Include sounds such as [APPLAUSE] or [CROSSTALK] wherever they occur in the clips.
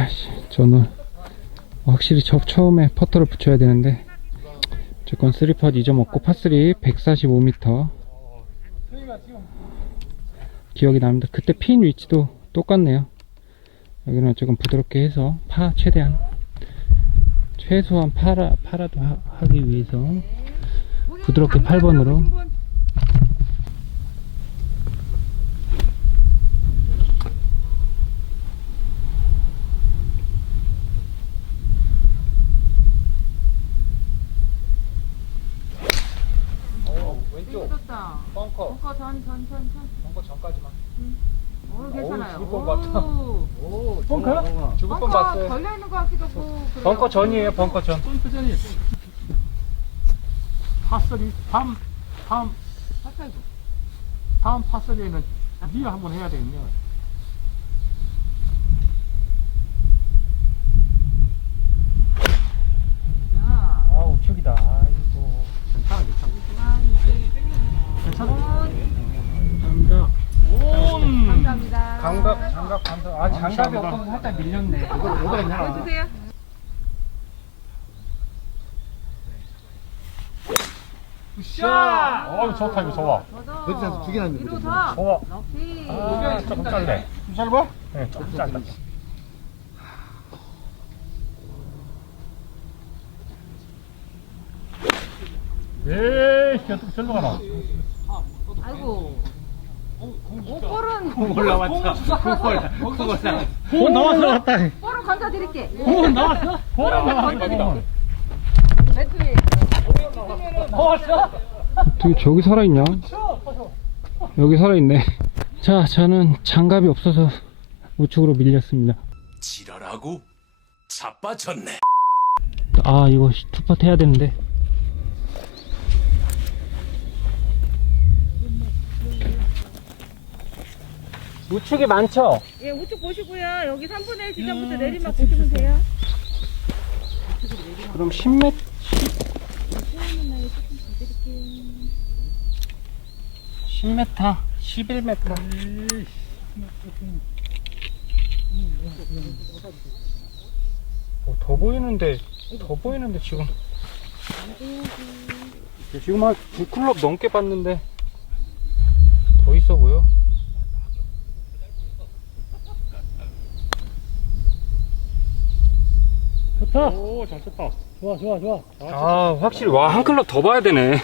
아씨 저는 확실히 저 처음에 퍼터를 붙여야 되는데 제건 3팟 잊어먹고 파3 145m 기억이 납니다. 그때 핀 위치도 똑같네요. 여기는 조금 부드럽게 해서 파 최대한 최소한 파라, 파라도 하, 하기 위해서 부드럽게 8번으로 왼쪽 떴다. 벙커 벙커 전, 전, 전, 전. 벙커 전까지만 오, 괜찮아요. 죽을 뻔 봤다. 오. 벙커요? 죽을 뻔 벙커 봤어요 걸려 있는 것 같기도 하고. 그래요. 벙커 전이에요 벙커 전 펌프전이 파스리 다음 다음 아이고. 다음 파스리에는 네가 한번 해야 되겠네. 야. 아 우측이다 아이고 괜찮아 괜찮아. 아, 감사합니다. 온. 감사합니다. 장갑 장갑 감사 아 장갑이. 없어서 살짝 밀렸네 이거 이거 했나 해주세요. 샷어 좋다 이거 좋아. 거기서 두 개나 있는 위로? 더. 좋아. 럭키. 아 조금 짧네. 좀 짧아? 네 조금 짧다. 에이 어떻게 절로 가나? 아이고. 오볼은 올라왔다 공 나왔어. 볼은 건져드릴게. 공 나왔어. 공 나왔어. 매트위. 저, 저기 살아있냐? 여기 살아있네. [LAUGHS] 자, 저는 장갑이 없어서 우측으로 밀렸습니다. 지랄하고 자빠졌네. 아, 이거 투팟 해야 되는데. 우측이 많죠? 예, 우측 보시고요. 여기 3분의 1 지점부터 내리막 보시면 돼요. 그럼 10m, 10m, 11m. 어, 더 보이는데, 더 보이는데, 지금. 지금 한 9클럽 넘게 봤는데, 더 있어 보여. 좋다. 오 잘 쳤다. 좋아 좋아 좋아. 아, 확실히, 와, 한 클럽 더 봐야 되네.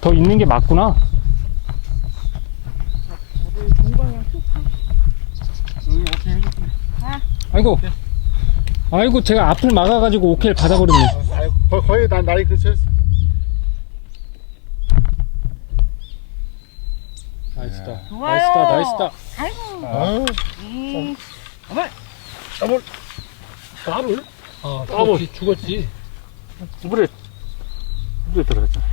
더 있는 게 맞구나. 아이고. 아이고, 제가 앞을 막아가지고 오케이를 받아버렸네. 거- 거의 나 나이 그쳤어. 나이스다. 좋아요. 나이스다, 나이스다. 아이고. 아유, 이. 까불? 아, 죽었지, 죽었지. 물에 물에 들어갔잖아.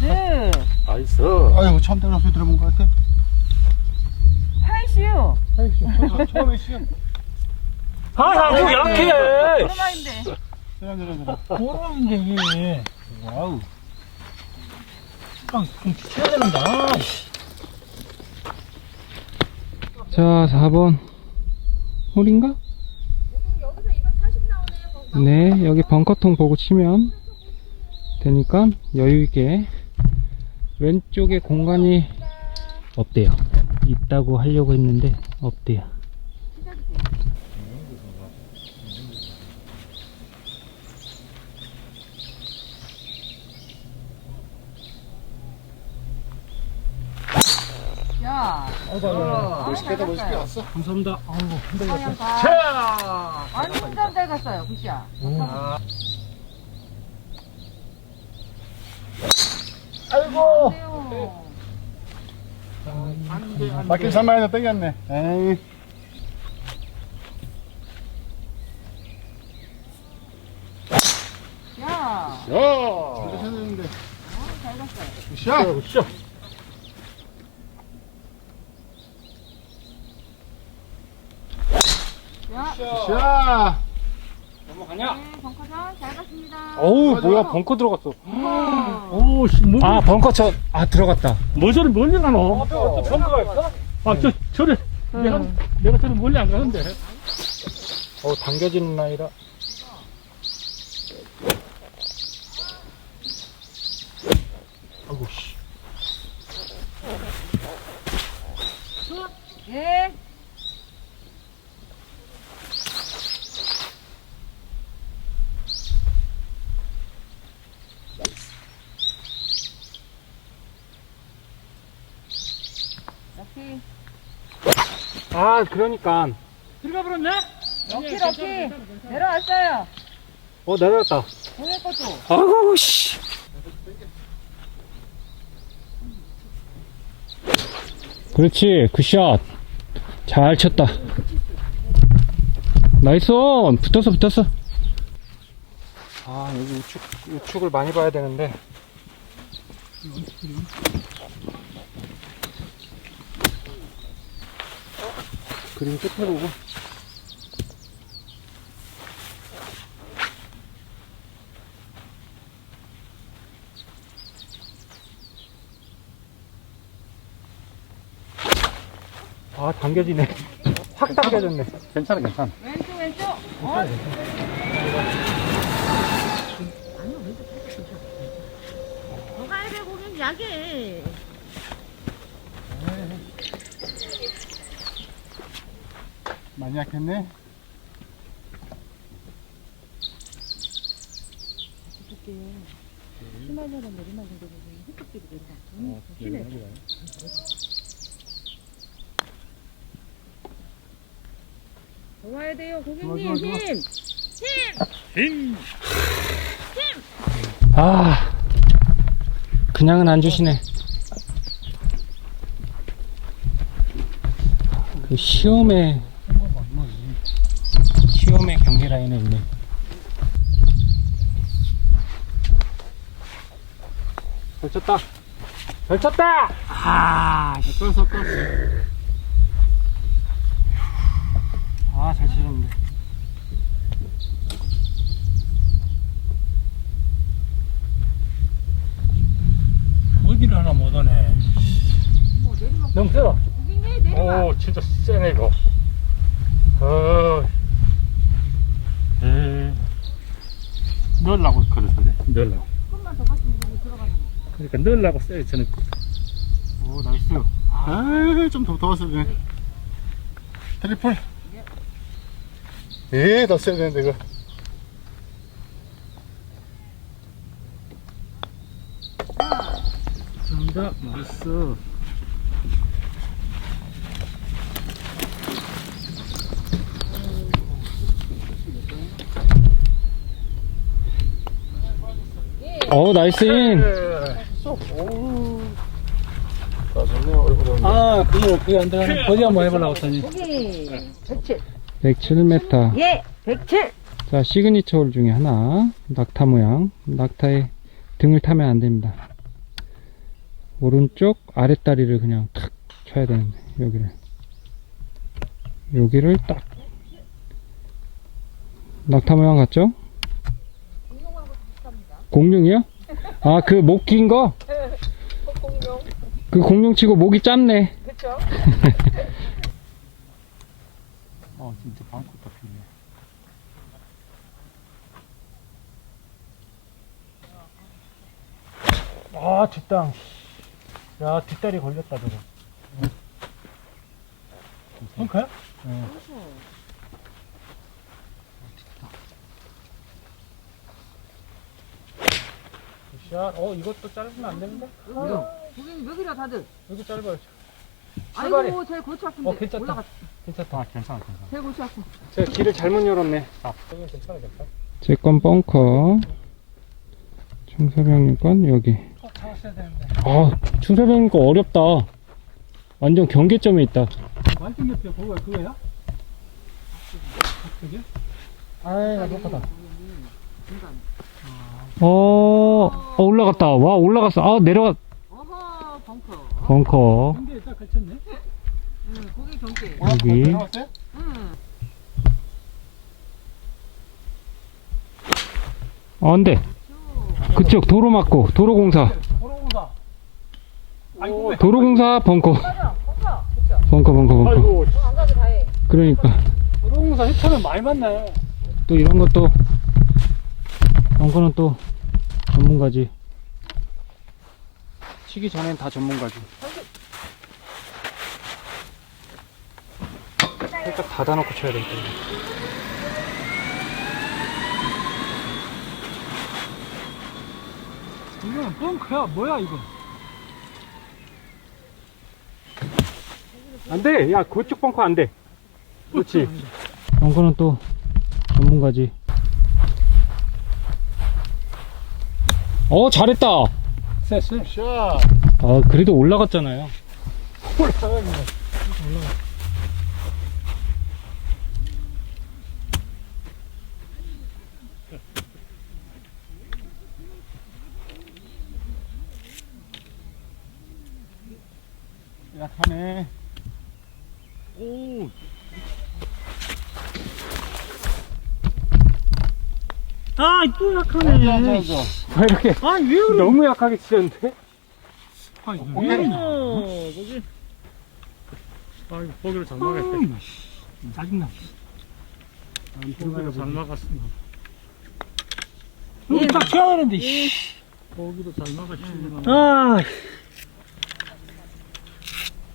네. 나이스. 아유 처음 소리 들어본 것 같아. 하이시요. 처음에 시험 아, 나 약해. 오랜만인데. 들어 들어. 뭐라는데 와우. 좀 치워야 된다. 자, 4번. 홀인가? 여기서 240 나오네요. 네, 여기 벙커통 보고 치면 되니까 여유있게 왼쪽에 공간이 없대요. 있다고 하려고 했는데 없대요. 야. 멋있게다 멋있게 왔어. 감사합니다. 아이고 힘들겠어. 자. 완전 잘 갔어요, 굿샷. 아이고 아이고. 맞긴 3만원 땡겼네. 에이. 야. 야. 잘 갔어요. 샷. 샷. 야. 샷. 넘어가냐? 네, 벙커전 잘 갔습니다. 어우, 뭐야, 벙커 들어갔어. 오, 씨, 뭐, 아, 벙커 저, 아, 들어갔다. 뭐 저리 멀리 가노? 벙커가 있어? 아, 저, 저리, 내가, 내가 저는 멀리 안 가는데. 어 당겨지는 라이라 아이고 씨 예. 오케이. 아 그러니까 들어가 버렸네? 오케이, 오케이. 내려왔어요. 어 내려왔다 것도. 아이고 씨 그렇지 굿샷 잘 쳤다 나이스 온 붙었어 붙었어 아 여기 우측 우측을 많이 봐야 되는데 그림 끝에 보고 아 당겨지네 [LAUGHS] 확 당겨졌네 괜찮아, 괜찮아. 왼쪽, 왼쪽. 어? 더 가야 돼, 고객 약해. 많이 약했네. 심하려면 내리막 정도 보면 흑흑들이 내려가. 응, 심해. 더 와야 돼요, 고객님. 힘! 아 그냥은 안 주시네 그 시험에 라인에 있네 잘 쳤다 잘 쳤다 떴어, 떴어. 아 잘 치셨는데 어디를 하나 못 오네. 너무 세다. 오, 진짜 세네, 이거. 어, 넣으려고 그래서 그래. 넣으려고. 조금만 더 갔으면 여기 들어가는 거. 그러니까 넣으려고 쎄, 저는. 오 나이스 아, 좀더 더웠어야 되네. 트리플. 예, 더 써야 되는데, 이거. 감사합니다. 어. 어 나이스 인 아, 그거, 그게 안 들어가네. 버디 한번 해보려고 했더니. 고객. 107. 107m 예, 107. 자 시그니처 홀 중에 하나 낙타 모양 낙타에 등을 타면 안 됩니다 오른쪽 아랫다리를 그냥 탁 쳐야 되는데 여기를 여기를 딱 낙타 모양 같죠? 공룡이요? 아그 목 긴 거? 그 공룡 치고 목이 짧네 그쵸? [LAUGHS] 어, 진짜 방콕도 피네. 아 뒷땅 야 뒷다리 걸렸다 저거 펑크야? 샷. 어 이것도 짧으면 안 되는데? 고객님 왜 그래 다들? 여기 짧아요 출발해. 아이고 제일 골치 아픈데 어, 괜찮다. 올라갔어 괜찮다 아, 괜찮아, 괜찮아. 제일 골치 아프 제가 길을 잘못 열었네 아, 괜찮아, 괜찮아. 제건 벙커 충서병님 건 여기 아 충서병님 거 어렵다 완전 경계점에 있다 완전 옆에 그거야, 그거야? 그게? 아이 나 똑같다 어, 어 올라갔다 와 올라갔어 아 내려가 어허 벙커 벙커 딱? 응 고객 경계 여기? 응어 안 돼 그쪽 도로 맞고 도로공사 도로공사. 아이고? 도로공사 벙커 맞아 벙커 그쵸 벙커 벙커 벙커 아이고, 그러니까 도롱사 해처는 많이 만나요. 또 이런 것도 벙커는 또 전문가지 치기 전엔 다 전문가지 살짝 닫아놓고 쳐야 되겠다 이거. 이거는 뻥크야. 뭐야 이거? 안 돼. 야, 그쪽 벙커 안 돼. 그렇지. 벙커는 또 전문가지 어 잘했다. 샷. 아 그래도 올라갔잖아요 약하네. 아, 또 약하네. 왜 이렇게 아, 왜 그래? 너무 약하게 치셨는데? 아, 이거 고개. 왜 그러냐? 거기. 아, 이거 거기를 잘 막았다. 짜증나. 거기를 잘 막았어. 여기 딱 쳐야 되는데, 씨. 거기도 잘 막았지. 아.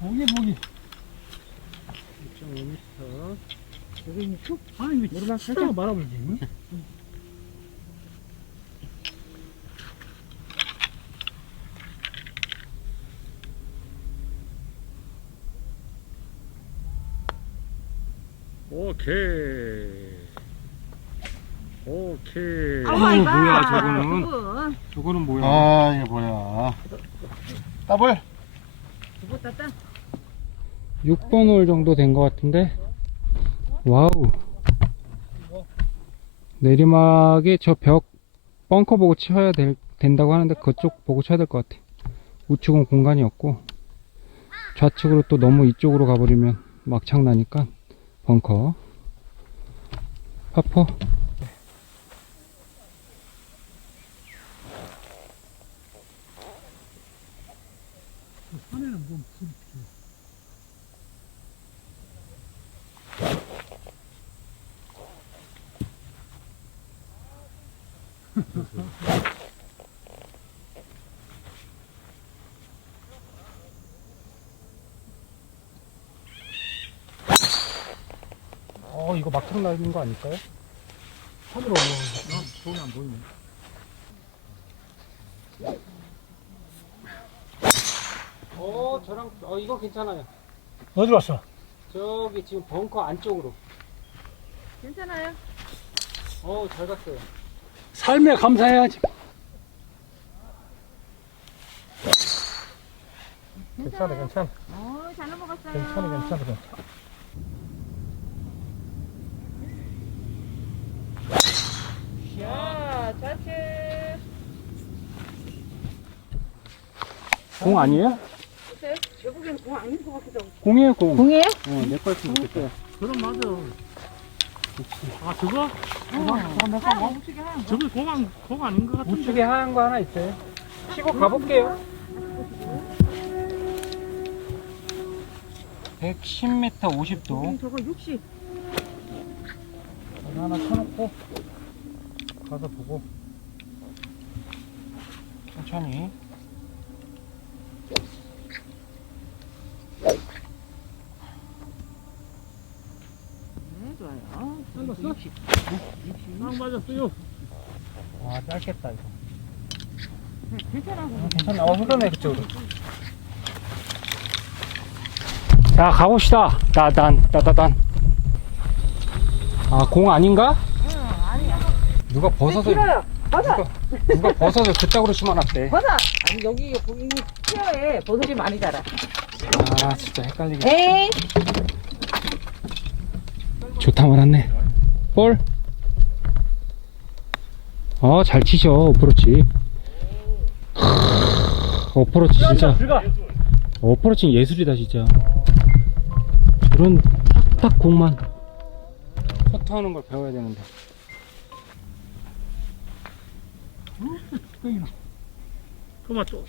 보기, 보기. 2.5m. 여기 쭉. 아, 이거 모르나 살짝 말아볼지. 오케이. 오케이. 어, 뭐야, 저거는. 저거는 뭐야 아, 이게 뭐야. 더블. 두고 땄다. 6번 홀 정도 된 것 같은데 와우 내리막에 저 벽 벙커 보고 쳐야 될, 된다고 하는데 그쪽 보고 쳐야 될 것 같아 우측은 공간이 없고 좌측으로 또 너무 이쪽으로 가버리면 막창 나니까 벙커. 파포 [LAUGHS] 어 이거 막창 나는 거 아닐까요? 하늘로 올라오는 돈이 안 보이네. 어 저랑 어 이거 괜찮아요 어디 갔어? 저기 지금 벙커 안쪽으로 괜찮아요. 어 잘 갔어요 삶에 감사해야지. 괜찮아, 괜찮아. 어, 잘 넘어갔어요. 괜찮아, 괜찮아. 야, 공 아니에요? 글쎄, 결국엔 공 아닌 것 같기도 하고. 공이에요 공 공이에요? 어내 거였으면 좋겠어요 그럼 맞아. 아, 저거? 하얀 우측에 하얀 거. 저거 공, 공 아닌 것 같은데. 우측에 하얀 거 하나 있어요 치고 가볼게요 110m 50도 음, 저거 60. 여기 하나 쳐놓고 가서 보고 천천히 네, 좋아요. 맞았어? 60. 상 맞았어요. 아 짧겠다 이거 네, 괜찮아. 괜찮아 어 흐르네 그쪽으로 자 가봅시다 따단 따다단 아공 아닌가? 응, 아니야. 누가 벗어서 길어요. 버섯! 누가, 누가 벗어서 그쪽으로 심어놨대 버섯! 아니, 여기, 거기 티어에 버섯이 많이 자라. 아 진짜 헷갈리게 에이! 좋다 말았네 볼. 어 잘 치셔 어프로치. 크으, 어프로치 진짜. 어프로치 예술이다 진짜. 저런 딱딱 공만. 커트하는 걸 배워야 되는데. 그만 또,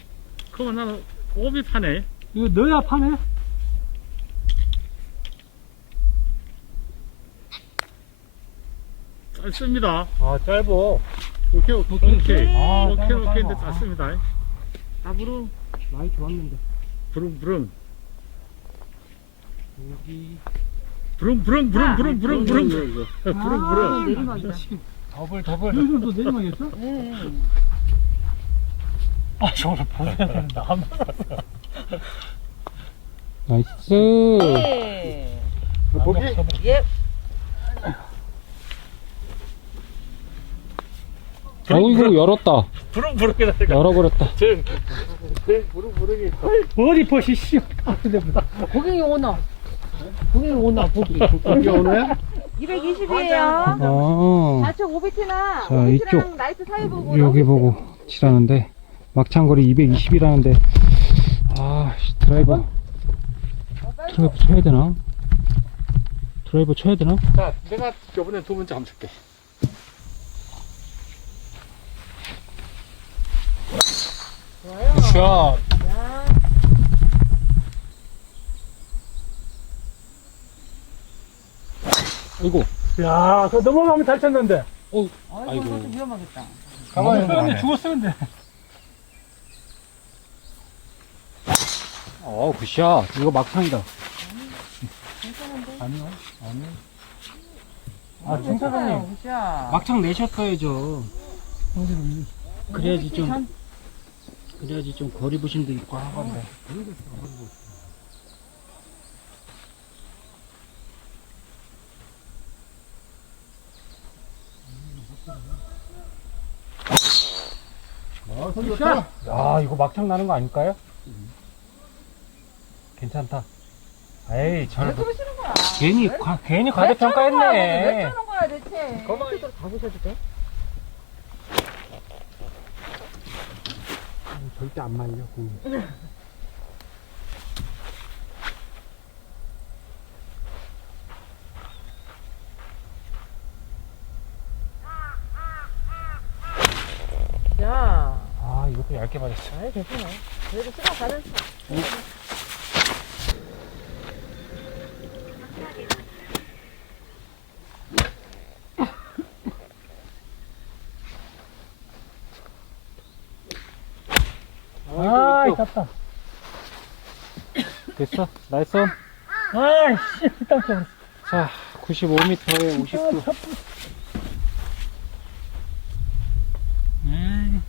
그만 나는 오비 파네. 이거 넣어야 파네? 짧습니다. 아 짧어 오케이, 오케이. 오케이. 아, 오케이, 짧아, 오케이. 근데 짧아. 짧습니다. 앞으로 많이 좋았는데 부릉, 부릉. 여기 부릉, 부릉, 부릉, 부릉, 부릉, 부릉. [LAUGHS] 부릉, 아, 부릉. 내리막이다. 더블 더블 너 내리막이었어? [LAUGHS] 네. 아 저걸 안 [LAUGHS] 봤어 나이스 네. 보기? 예. 어이구 열었다 부릉, 부릉이다. 열어버렸다 부릉, 부릉이. 어디 보시 씨 고객이 오너. 고객이 오너, 고기. 이게 오늘야? 220이에요. 아 좌측 오비트나 자, 오비트랑 이쪽. 라이트 사이 보고 여기 보고 치라는데 막창거리 220이라는데 아 씨, 드라이버 드라이버 쳐야 되나? 드라이버 쳐야 되나? 자, 내가 저번에 두 번째 한번 줄게. 샷 아이고 야, 그거 넘어가면 잘 쳤는데. 아이고, 아이고. 이거 좀 위험하겠다. 가만히 있는데 죽었었는데. 어 굿샷 이거 막창이다 아니요, 아니요. 아, 진 사장님. 자, 막창 내셨어야죠 그래야지 좀 그래야지 좀 거리 부심도 있고 하건데 아, 샷! 야 이거 막창 나는 거 아닐까요? 괜찮다 에이 잘왜 그러시는 거야? 괜히 과, 괜히 왜 과대평가했네 쳐는 거야, 대체? 가보셔도 돼? 절대 안 말려 공이. 야, 아 이것도 얇게 맞았어 아이, 괜찮아. 그래도 시간 가는 아, 깝다. 됐어? 나이스. 아이씨, 깜짝 자 95m에 59 에이.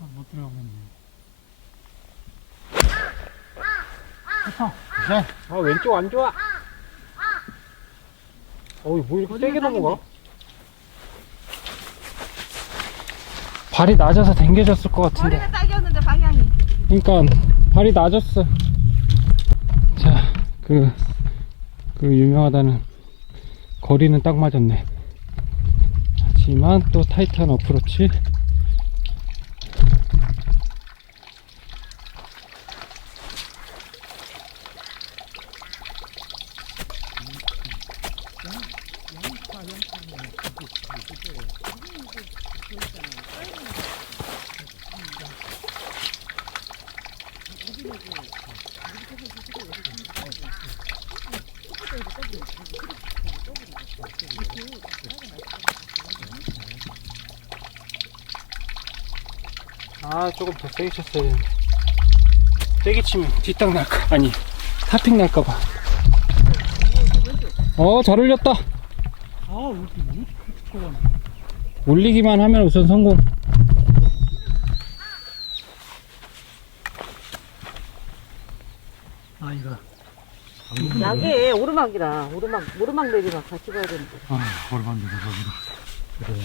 아, 못 들어가겠네. 아 왼쪽 안 좋아. 어이 뭐 이렇게 세게 넘어가 발이 낮아서 당겨졌을 것 같은데. 머리가 딱이었는데, 방향이. 그러니까 발이 낮았어. 자그 그 유명하다는 거리는 딱 맞았네. 하지만 또 타이트한 어프로치 쳤어야 되는데 세게 치면 뒷땅 날까? 아니 타핑 날까봐. 어 잘 올렸다. 아, 올리기만 하면 우선 성공. 아, 이거. 약에 오르막이라, 오르막, 오르막 내리막 같이 봐야 되는데. 아, 거기다.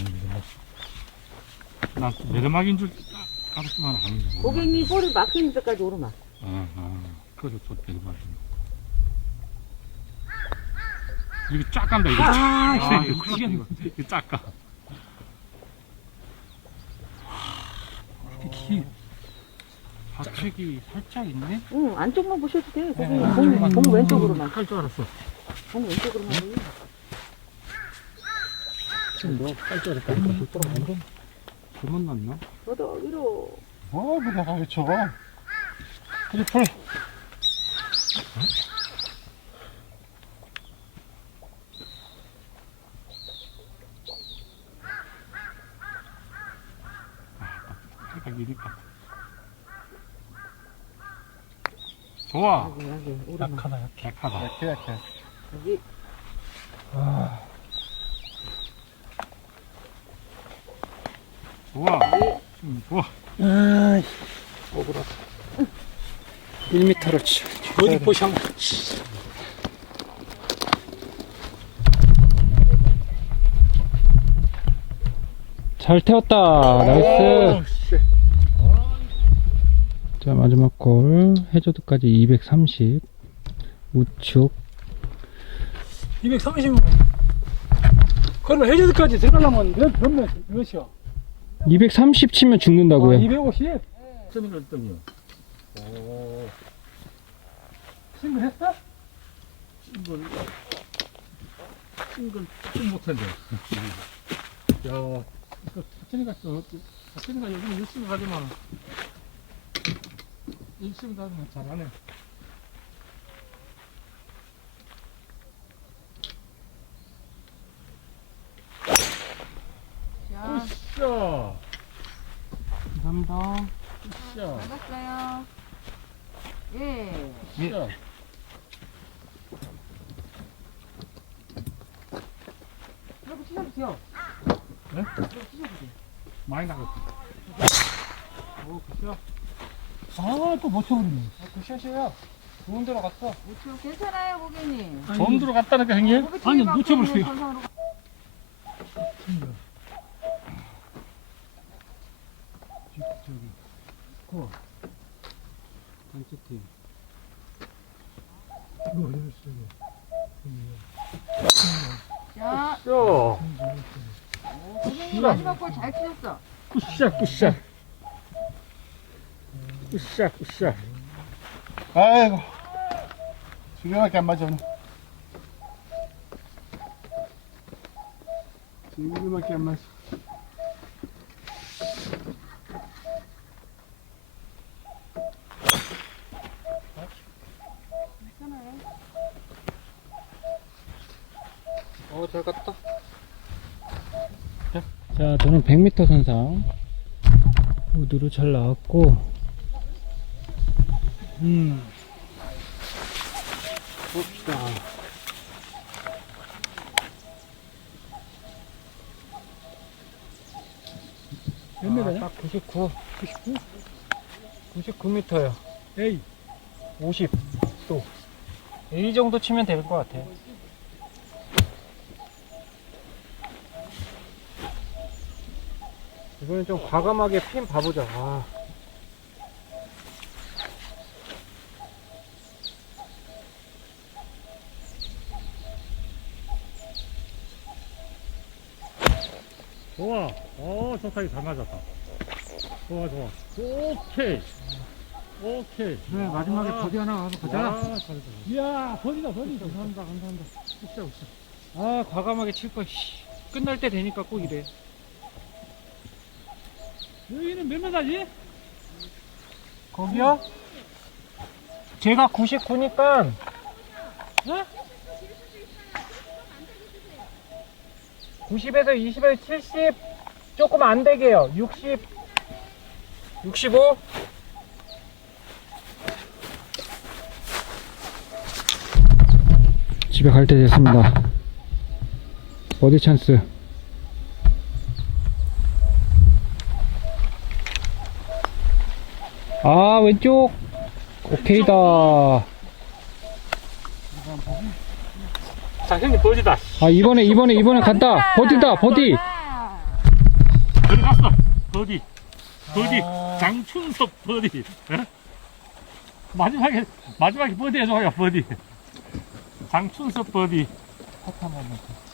나 내리막인 줄 알았지만 아니고. 고객님 꼬리 막히는 데까지 오르막. 아, 아, 그래서 또 내리막이. 이거 쫙 간다, 이거. 아, 아, 이거 이거 큰일 났다, 이거. 이거 쫙 가. 키, 좌측이 살짝 있네 응, 안쪽만 보셔도 돼. 고객님, 네, 공, 안쪽만. 공 왼쪽으로만. 할줄 알았어. 공 왼쪽으로만. 해. 살짝 이렇게 돌아 완전 잘못 났나? 거더기로. 어, 뭐, 그래, 가겠죠. 이리 풀. 이니까 좋아. 약하다, 약해. 약하다. 약해, 약해. 여기. 아. 좋아. 여기. 음, 좋아. 1m로 치. 어디 포샹. 잘 태웠다. 나이스. 자, 마지막 골. 해저드까지 230. 우측. 230원. 그러면 해저드까지 들어가려면 몇, 몇, 몇, 몇이야? 230 치면 죽는다고요. 아, 250? 점이 몇 등이요? 싱글 했어? 싱글. 싱글 좀 못했네. [LAUGHS] 야, 이거 사천이가 또, 사천이가 요즘 열심히 가지만, 열심히 가지만 잘하네. 자, 으쌰! 감사합니다. 으쌰! 잘했어요. 예. 으쌰! 그리고 치셔보세요. 많이 나갔어. 아, 또못 쳐버리네. 굿샷이에요. 좋은 데로 갔어. 우측 괜찮아요, 고객님. 좀 들어갔다니까, 형님? 아니. 선상으로 단체팀. 자, 으쌰! 오, 고객님 마지막 골잘 치셨어. 으쌰, 으쌰! 으쌰, 으쌰! 아이고 중요하게 안 맞아 오늘 중요하게 안 맞아 어, 잘 갔다. 자, 100m 선상. 우드로 잘 나왔고. 음. 봅시다. 몇 미터야? 아, 딱 99. 99? 99m요. 에이. 50. 또. 이 정도 치면 될 것 같아요. 이번엔 좀 과감하게 핀 봐보자. 아. 좋아. 어, 좋다. 잘 맞았다. 좋아, 좋아. 오케이. 오케이. 그래, 마지막에 아. 버디 하나 가서 와, 가자. 잘했다. 이야, 버디다, 버디. 감사합니다, 감사합니다. 으쌰, 으쌰. 아, 과감하게 칠 거, 씨. 끝날 때 되니까 꼭 이래. 여기는 몇 미터지? 거기요? 제가 99니까. 어? 90에서 20에서 70 조금 안 되게요. 60, 65. 집에 갈 때 됐습니다. 어디 찬스? 아 왼쪽 오케이다 자, 형님 버디다. 아 이번에 이번에 이번에 간다 버디다 버디 들어갔어. 버디. 버디. 장춘섭 버디. 예? 마지막에, 마지막에 버디 해줘요, 버디. 장춘섭 버디.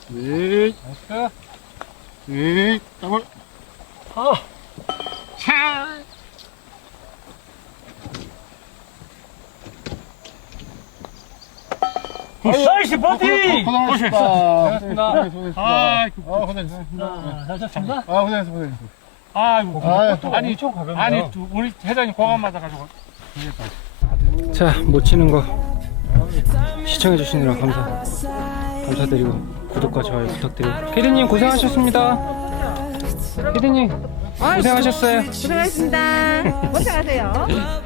네. 네. 더블. 차! 나이스 버디! 고생하셨습니다. 고생하셨습니다. 아, 아, 고생하셨습니다. 잘 쳤습니다. 아, 고생하셨습니다. 고생하셨습니다. 아이고. 아, 아니, 좀 가볍네. 아니, 두- 우리 회장님 고감 맞아가지고. 자 못 치는 거 시청해 주시느라 감사 감사드리고 구독과 좋아요 부탁드리고 피디님 고생하셨습니다 피디님 고생하셨어요. 고생하셨습니다. 고생하세요. [LAUGHS]